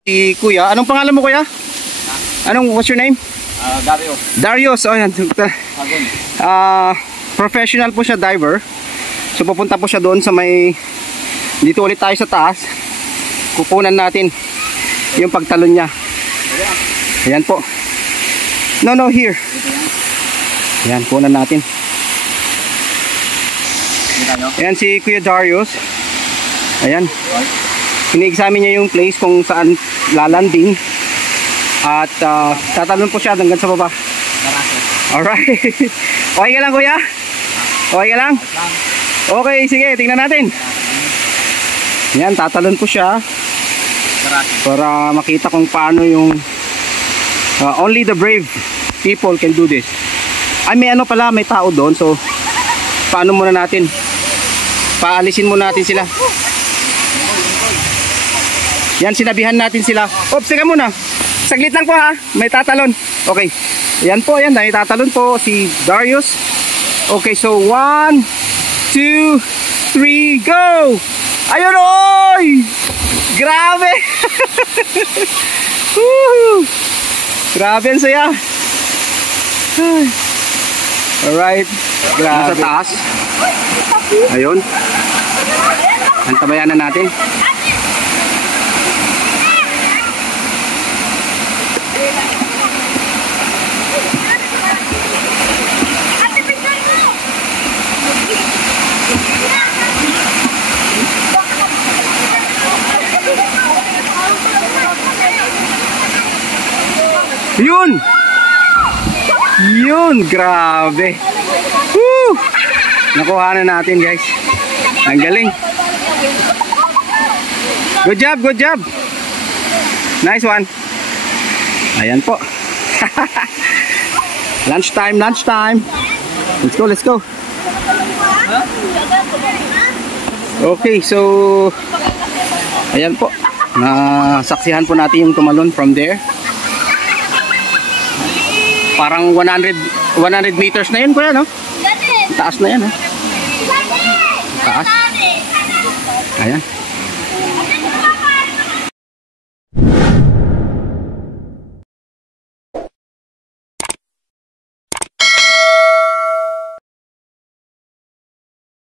Si Kuya, anong pangalan mo Kuya? What's your name? Darius. Darius, oh yan. Professional po siya diver. So pupunta po siya doon sa may, dito ulit tayo sa taas. Kukunan natin yung pagtalon niya. Ayan po. No, here. Ayan, kunan natin. Ayan si Kuya Darius. Ayan. Ini-examine niya yung place kung saan lalanding. At tatalon po siya hanggang sa baba. Alright. Okay ka lang Kuya? Okay ka lang? Okay, sige, tingnan natin. Yan, tatalon po siya para makita kung paano yung only the brave people can do this. Ay, may ano pala, may tao doon. So, paano muna natin? Paalisin muna natin sila. Yan, sinabihan natin sila. Oops, teka muna. Saglit lang po ha. May tatalon. Okay. Yan po, yan. May tatalon po si Darius. Okay, so 1, 2, 3, go! Ayun, oy! Grabe! Grabe ang saya. Alright. Grabe. Sa taas. Ayun. Antabayan na natin. Yun! Yun! Grabe! Woo! Nakuha na natin guys. Ang galing. Good job! Good job! Nice one! Ayan po. Lunch time! Lunch time! Let's go! Let's go! Okay, so ayan po. Nasaksihan po natin yung tumalon from there. Parang 100 meters na yun Kuya, no? Taas na yan, ha? Taas. Ayan.